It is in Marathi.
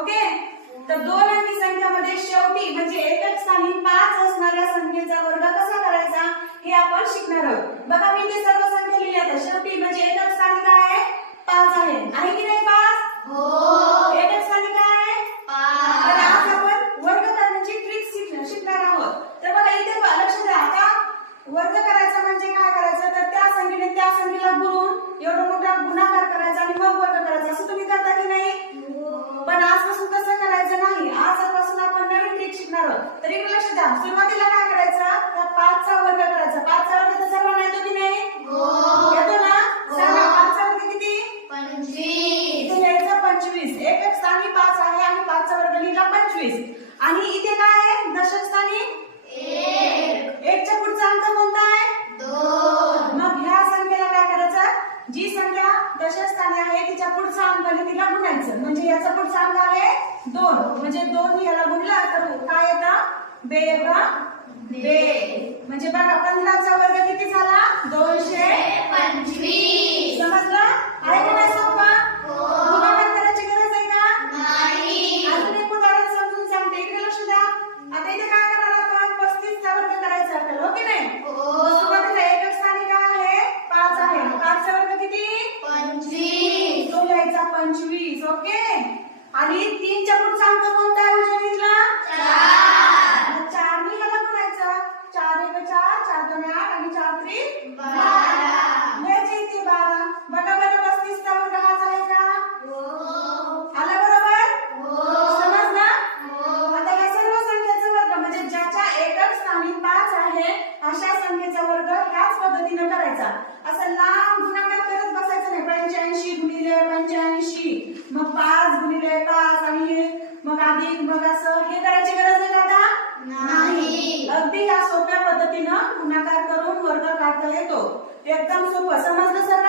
ओके, तर 2 अंकी संख्यामध्ये शेवटी म्हणजे एकक स्थानी 5 असणाऱ्या संख्येचा वर्ग कसा करायचा हे आपण शिकणार आहोत. बघा मी ते सर्व संख्या लिहिल्या आहेत. शेवटी म्हणजे एकक स्थानी काय आहे 5 आहे की नाही 5? हो. एकक स्थानी काय आहे 5. तर आज आपण वर्ग करण्याची ट्रिक शिकणार आहोत. तर बघा इथे लक्ष द्या. आता वर्ग करायचा म्हणजे काय करायचं तर त्या संख्येने त्या संख्येला गुणून एवढा मोठा गुणाकार करायचा आणि मग वर्ग करायचा. असं तुम्ही करता की नाही? पण आजपासून तसं करायचं नाही. आजपासून आपण नवीन ट्रिक शिकणार आहोत. तर इकडे लक्ष द्या. सुरुवातीला काय करायचं तर 5 चा वर्ग करायचा. 5 चा वर्ग तर सर्वांना येतो की नाही? हो. येतो ना? सांगा 5 चा वर्ग किती? 25. इथे लिहायचं 25. एकक स्थानी 5 आहे आणि 5 चा वर्ग लिहिला 25. आणि इथे काय आहे दशक स्थानी 1. 1 च्या पुढचा अंक कोणता आहे? 2. मग ह्या संख्येला काय करायचं? जी संख्या दशक स्थानी आहे तिच्या पुढचा अंकाने तिला गुणायचं. म्हणजे याचा पुढचा अंक आहे 2. म्हणजे 2 याला गुणला तर काय येतं? बे. म्हणजे बघा 15 चा वर्ग किती झाला? 225. समजलं? आहे की नाही सोपा? गुणाकार करायची गरज आहे का? नाही. अजून एक उदाहरण समजून सांगते. इकडे लक्ष द्या. आता इथे काय करणार आपण? 35 चा वर्ग करायचा आपल्याला. हो की नाही? सुरुवातीला एकक स्थानी काय आहे? 5 आहे. 5 चा वर्ग किती? 25. तो लिहायचा 25. ओके. आणि 3 च्या पुढचा अंक कोणता आहे उजवीतला? 4. 4 ने ह्याला गुणायचा. 4 1 4, 4 2 8 आणि 4 3 12. लिहायचे इथे 12. बघा बरं 35 चा वर्ग हाच आहे का? आला बरोबर? समजलं? आता या सर्व संख्येचा वर्ग म्हणजे ज्याच्या एकक स्थानी 5 आहे अशा संख्येचा वर्ग ह्याच पद्धतीने करायचा. असं लांब गुणाकार करत बसायचं नाही. 85 गुणिले 85 मग 5 गुणिले 5 आणि मग अधिक मग असं हे करायची गरज आहे का आता? नाही. अगदी या सोप्या पद्धतीनं गुणाकार करून वर्ग काढता येतो. एकदम सोपं. समजलं सर?